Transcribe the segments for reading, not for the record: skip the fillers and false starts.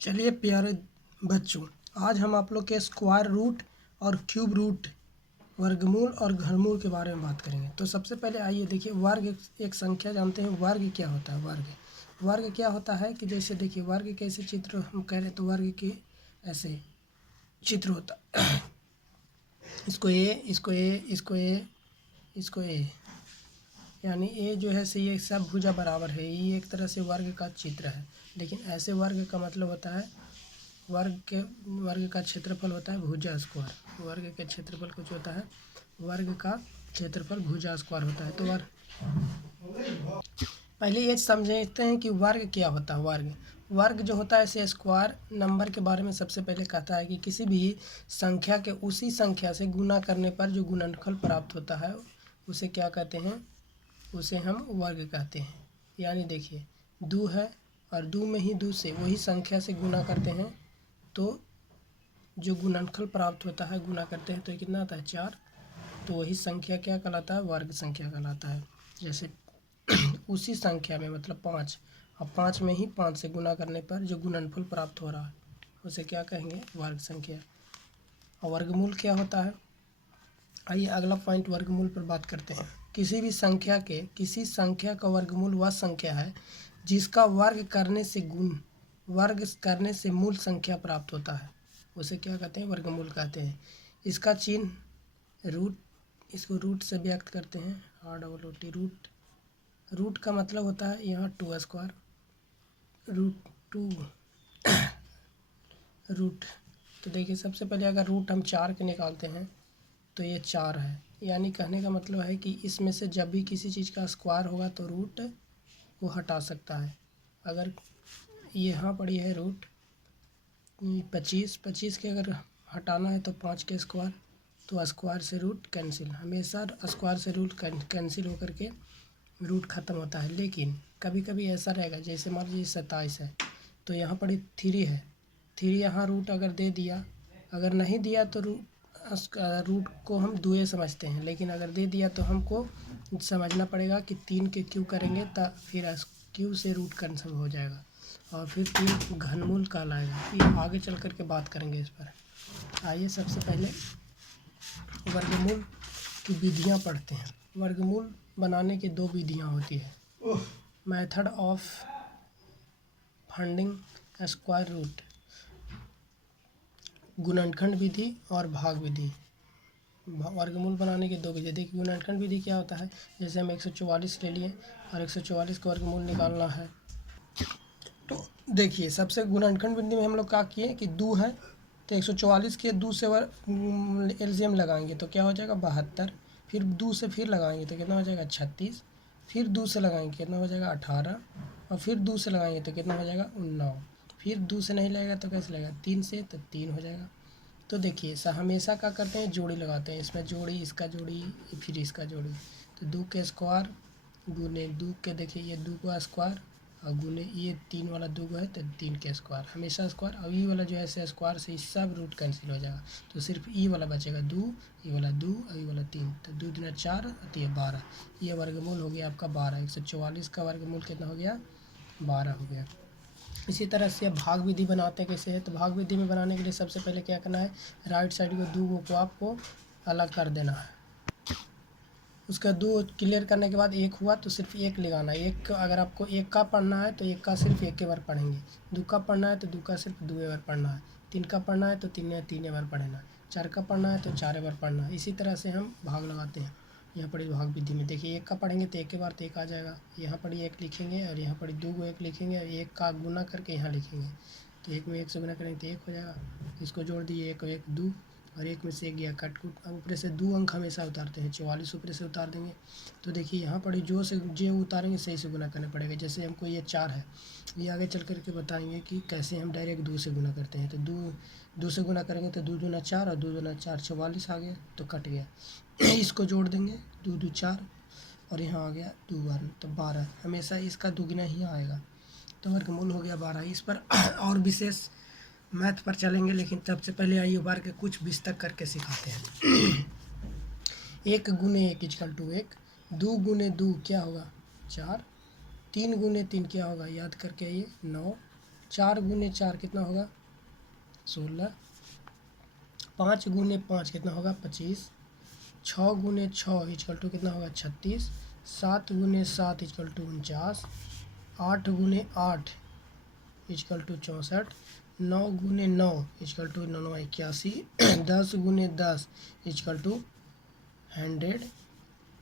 चलिए प्यारे बच्चों, आज हम आप लोग के स्क्वायर रूट और क्यूब रूट, वर्गमूल और घनमूल के बारे में बात करेंगे। तो सबसे पहले आइए देखिए, वर्ग एक संख्या जानते हैं। वर्ग क्या होता है? वर्ग क्या होता है कि जैसे देखिए, वर्ग के ऐसे चित्र हम कह रहे हैं तो वर्ग के ऐसे चित्र होता है। इसको ए, इसको ए, इसको ए, इसको ए, यानी ए जो है से ये सब भुजा बराबर है। ये एक तरह से वर्ग का चित्र है। लेकिन ऐसे वर्ग का मतलब होता है, वर्ग का क्षेत्रफल होता है भुजा स्क्वायर। वर्ग के क्षेत्रफल कुछ होता है, वर्ग का क्षेत्रफल भुजा स्क्वायर होता है। तो पहले ये समझते हैं कि वर्ग क्या होता है। वर्ग जो होता है ऐसे स्क्वायर नंबर के बारे में सबसे पहले कहता है कि किसी भी संख्या के उसी संख्या से गुना करने पर जो गुणनफल प्राप्त होता है उसे क्या कहते हैं? उसे हम वर्ग कहते हैं। यानी देखिए, 2 है और 2 में ही 2 से वही संख्या से गुना करते हैं तो जो गुणनफल प्राप्त होता है, गुना करते हैं तो कितना आता है? 4। तो वही संख्या क्या कहलाता है? वर्ग संख्या कहलाता है। जैसे उसी संख्या में मतलब 5, अब 5 में ही 5 से गुना करने पर जो गुणनफल प्राप्त हो रहा है उसे क्या कहेंगे? वर्ग संख्या। और वर्गमूल क्या होता है? आइए अगला पॉइंट वर्गमूल पर बात करते हैं। किसी संख्या का वर्गमूल वह संख्या है जिसका वर्ग करने से मूल संख्या प्राप्त होता है। उसे क्या कहते हैं? वर्गमूल कहते हैं। इसका चिन्ह रूट, इसको रूट से व्यक्त करते हैं, ROOT। रूट का मतलब होता है यहाँ 2 स्क्वायर, रूट। तो देखिए, सबसे पहले अगर रूट हम 4 के निकालते हैं तो ये 4 है। यानी कहने का मतलब है कि इसमें से जब भी किसी चीज़ का स्क्वायर होगा तो रूट वो हटा सकता है। अगर यहाँ पर ये है रूट 25 के अगर हटाना है तो 5 के स्क्वायर, तो स्क्वायर से रूट कैंसिल, हमेशा स्क्वायर से रूट कैंसिल होकर के रूट ख़त्म होता है। लेकिन कभी कभी ऐसा रहेगा, जैसे मान लीजिए 27 है तो यहाँ पर 3 है, 3 यहाँ रूट अगर दे दिया, अगर नहीं दिया तो रूट को हम 2 समझते हैं, लेकिन अगर दे दिया तो हमको समझना पड़ेगा कि 3 के क्यों करेंगे तब फिर क्यू से रूट कैंसिल हो जाएगा और फिर 3 घनमूल कहलाएगा। ये आगे चल कर के बात करेंगे इस पर। आइए सबसे पहले वर्गमूल की विधियाँ पढ़ते हैं। वर्गमूल बनाने की 2 विधियाँ होती है, method of finding square root, गुणनखंड विधि और भाग विधि। वर्गमूल बनाने की 2 विधि। देखिए, गुणनखंड विधि क्या होता है? जैसे हम 144 ले लिए और 144 का वर्गमूल निकालना है तो देखिए, सबसे गुणनखंड विधि में हम लोग क्या किए कि 2 है तो 144 के 2 से एलसीएम लगाएंगे तो क्या हो जाएगा? 72। फिर 2 से फिर लगाएंगे तो कितना हो जाएगा? 36। फिर 2 से लगाएंगे कितना हो जाएगा? 18। और फिर 2 से लगाएंगे तो कितना हो जाएगा? 19। फिर 2 से नहीं लगेगा तो कैसे लगेगा? 3 से, तो 3 हो जाएगा। तो देखिए, हमेशा क्या करते हैं? जोड़ी लगाते हैं। इसमें जोड़ी, इसका जोड़ी, फिर इसका जोड़ी। तो 2 के स्क्वायर गुने 2 के, देखिए ये 2 का स्क्वायर और गुने ये 3 वाला 2 है तो 3 के स्क्वायर, हमेशा स्क्वायर। और ई वाला जो है ऐसे स्क्वायर से सब रूट कैंसिल हो जाएगा तो सिर्फ ई वाला बचेगा 2, ये वाला 2 और ये वाला 3। तो 2 दूना 4 तो ये 12। ये वर्गमूल हो गया आपका 12। 144 का वर्गमूल कितना हो गया? 12 हो गया। इसी तरह से अब भाग विधि बनाते हैं। कैसे है? तो भाग विधि में बनाने के लिए सबसे पहले क्या करना है? राइट साइड को 2 को आपको अलग कर देना है। उसका 2 क्लियर करने के बाद 1 हुआ तो सिर्फ 1 लगाना है। एक अगर आपको 1 का पढ़ना है तो 1 का सिर्फ 1 बार पढ़ेंगे। 2 का पढ़ना है तो 2 का सिर्फ 2 बार पढ़ना है। 3 का पढ़ना है तो 3 बार पढ़ना है। 4 का पढ़ना है तो 4 बार पढ़ना है। इसी तरह से हम भाग लगाते हैं। यहाँ पर भाग विधि में देखिए, 1 का पढ़ेंगे तो 1 बार तो 1 आ जाएगा। यहाँ पर 1 लिखेंगे और यहाँ पर 2 को 1 लिखेंगे और 1 का गुना करके यहाँ लिखेंगे तो 1 में 1 से गुना करेंगे तो 1 हो जाएगा। इसको जोड़ दिए, 1 1 2 और 1 में से 1 गया कट कुट। अब ऊपर से 2 अंक हमेशा उतारते हैं, 44 ऊपर से उतार देंगे। तो देखिए, यहाँ पर जो से जे उतारेंगे सही से गुना करना पड़ेगा। जैसे हमको ये 4 है, ये आगे चल कर के बताएंगे कि कैसे हम डायरेक्ट 2 से गुना करते हैं। तो 2 से गुना करेंगे तो 2 दूना 4 और 2 दूना 4, 44 आ गया तो कट गया। इसको जोड़ देंगे, 2 2 4 और यहाँ आ गया 2 बार तो 12। हमेशा इसका दुगना ही आएगा तो वर्गमूल हो गया 12। इस पर और विशेष मैथ पर चलेंगे, लेकिन सबसे पहले आइए वर्ग के कुछ विस्तार करके सिखाते हैं। 1 गुने 1 इक्वल टू 1, 2 गुने 2 क्या होगा? 4, 3 गुने 3 क्या होगा? याद करके आइए 9, 4 गुने 4 कितना होगा 16, 5 गुने 5 कितना होगा 25, 6 गुने 6 इक्वल टू कितना होगा 36, 7 गुने 7 इक्वल टू 49, 8 गुने 8 इक्वल टू 64, 9 गुने 9 इक्वल टू 81, 10 गुने 10 इक्वल टू 100,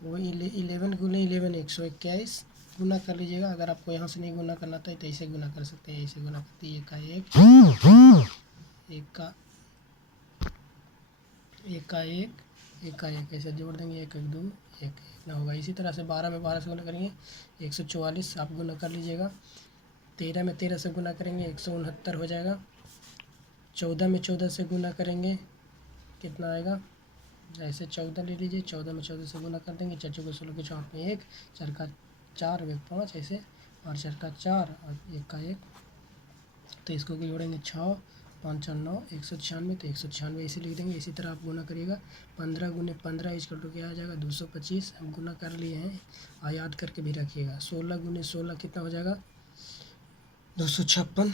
वो 11 गुने 11 121। गुना कर लीजिएगा। अगर आपको यहाँ से नहीं गुना करना था तो ऐसे गुना कर सकते हैं, ऐसे गुना करते हैं, एक का एक ऐसे जोड़ देंगे, 1 1 2 1 ना होगा। इसी तरह से 12 में 12 से गुना करेंगे 144, आप गुना कर लीजिएगा। 13 में 13 से गुना करेंगे 169 हो जाएगा। 14 में 14 से गुना करेंगे कितना आएगा, ऐसे 14 ले लीजिए, 14 में 14 से गुना कर देंगे, 4 चौके 16 के 4 में 1, 4 का 4 1 5 ऐसे, और 4 का 4 और 1 का 1, तो इसको भी जोड़ेंगे 6 5 4 9 196, तो 196 ऐसे लिख देंगे। इसी तरह आप गुना करिएगा। 15 गुने 15 इक्वल टू क्या आ जाएगा 225, हम गुना कर लिए हैं और याद करके भी रखिएगा। 16 गुने 16 कितना हो जाएगा 256,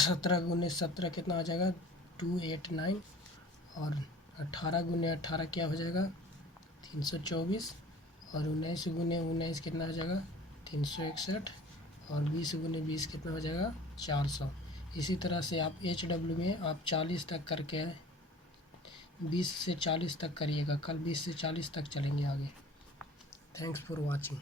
17 गुने 17 कितना आ जाएगा 289, और 18 गुने 18 क्या हो जाएगा 324, और 19 गुने 19 कितना हो जाएगा 361, और 20 गुने 20 कितना हो जाएगा 400। इसी तरह से आप HW में आप 40 तक करके 20 से 40 तक करिएगा। कल 20 से 40 तक चलेंगे आगे। Thanks for watching.